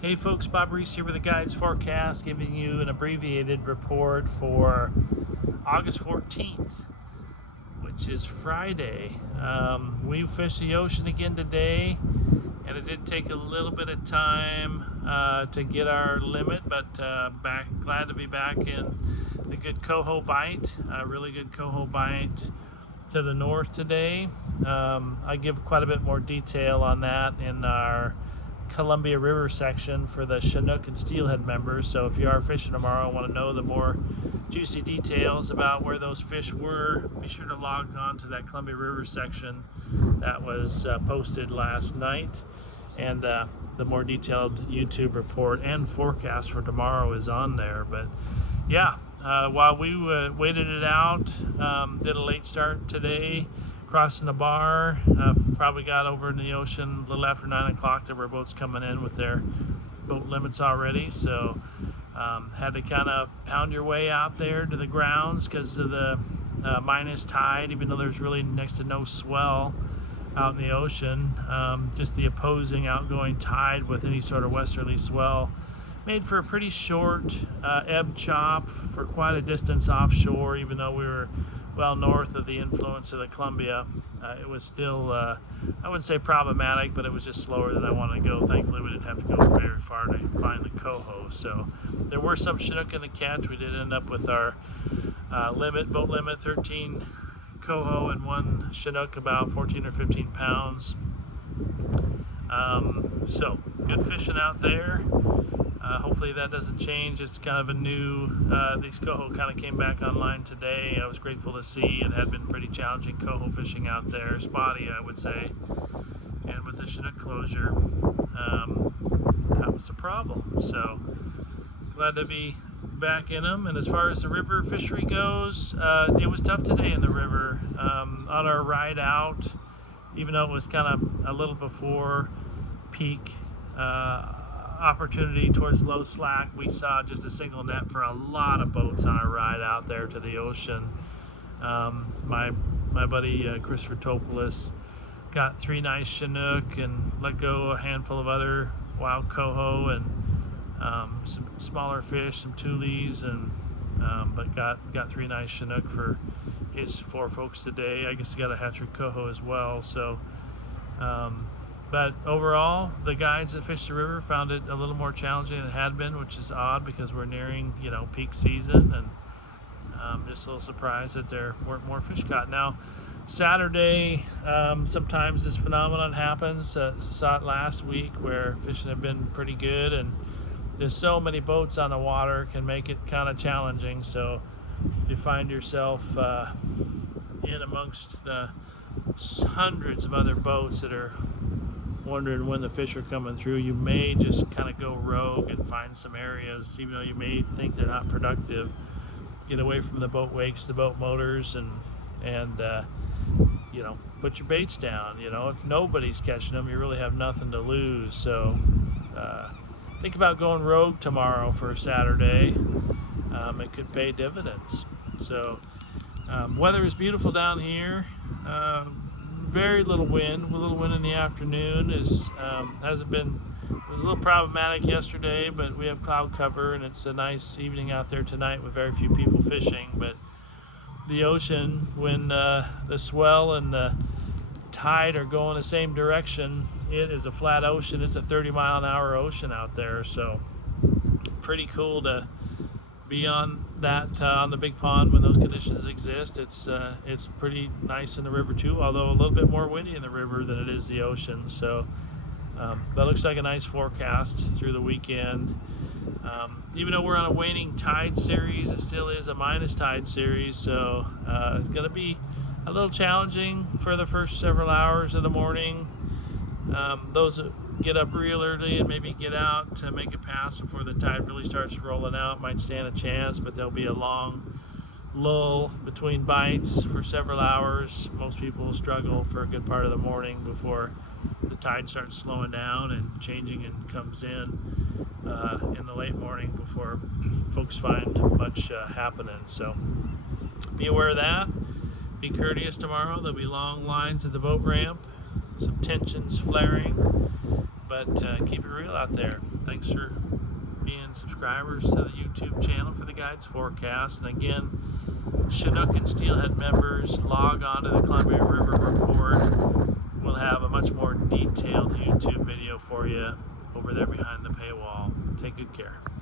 Hey folks, Bob Reese here with the Guides Forecast, giving you an abbreviated report for August 14th, which is Friday. We fished the ocean again today, and it did take a little bit of time to get our limit, but glad to be back in the good coho bite, really good coho bite to the north today. I give quite a bit more detail on that in our Columbia River section for the Chinook and Steelhead members. So if you are fishing tomorrow and want to know the more juicy details about where those fish were, be sure to log on to that Columbia River section that was posted last night, and the more detailed YouTube report and forecast for tomorrow is on there. But yeah, while we waited it out, did a late start today, crossing the bar, probably got over in the ocean a little after 9 o'clock. There were boats coming in with their boat limits already, so had to kind of pound your way out there to the grounds because of the minus tide, even though there's really next to no swell out in the ocean. Just the opposing outgoing tide with any sort of westerly swell made for a pretty short ebb chop for quite a distance offshore. Even though we were well north of the influence of the Columbia, it was still, I wouldn't say problematic, but it was just slower than I wanted to go. Thankfully, we didn't have to go very far to find the coho. So there were some Chinook in the catch. We did end up with our boat limit, 13 coho and 1 Chinook, about 14 or 15 pounds. So good fishing out there. Hopefully that doesn't change. It's kind of a new, these coho kind of came back online today. I was grateful to see. It had been pretty challenging coho fishing out there, spotty I would say, and with the Chinook closure, that was the problem. So glad to be back in them. And as far as the river fishery goes, it was tough today in the river. On our ride out, even though it was kind of a little before peak opportunity towards low slack, we saw just a single net for a lot of boats on our ride out there to the ocean. My buddy Chris Rotopoulos got 3 nice Chinook and let go a handful of other wild coho and some smaller fish, some tules, and but got 3 nice Chinook for his 4 folks today. I guess he got a hatchery coho as well. So but overall, the guides that fished the river found it a little more challenging than it had been, which is odd because we're nearing, peak season, and just a little surprised that there weren't more fish caught. Now, Saturday, sometimes this phenomenon happens. Saw it last week where fishing had been pretty good, and there's so many boats on the water can make it kind of challenging. So you find yourself in amongst the hundreds of other boats that are wondering when the fish are coming through. You may just kind of go rogue and find some areas, even though you may think they're not productive. Get away from the boat wakes, the boat motors, and put your baits down. If nobody's catching them, you really have nothing to lose. So think about going rogue tomorrow for a Saturday. It could pay dividends. So weather is beautiful down here. Very little wind. A little wind in the afternoon. Hasn't been. It was a little problematic yesterday, but we have cloud cover, and it's a nice evening out there tonight with very few people fishing. But the ocean, when the swell and the tide are going the same direction, it is a flat ocean. It's a 30-mile-an-hour ocean out there. So pretty cool to be on that on the big pond when those conditions exist. It's pretty nice in the river too, although a little bit more windy in the river than it is the ocean. So that looks like a nice forecast through the weekend. Even though we're on a waning tide series, it still is a minus tide series, so it's going to be a little challenging for the first several hours of the morning. Those that get up real early and maybe get out to make a pass before the tide really starts rolling out might stand a chance, but there'll be a long lull between bites for several hours. Most people will struggle for a good part of the morning before the tide starts slowing down and changing and comes in the late morning before folks find much happening. So be aware of that. Be courteous tomorrow. There'll be long lines at the boat ramp, some tensions flaring, But keep it real out there. Thanks for being subscribers to the YouTube channel for the Guides Forecast. And again, Chinook and Steelhead members, log on to the Columbia River Report. We'll have a much more detailed YouTube video for you over there behind the paywall. Take good care.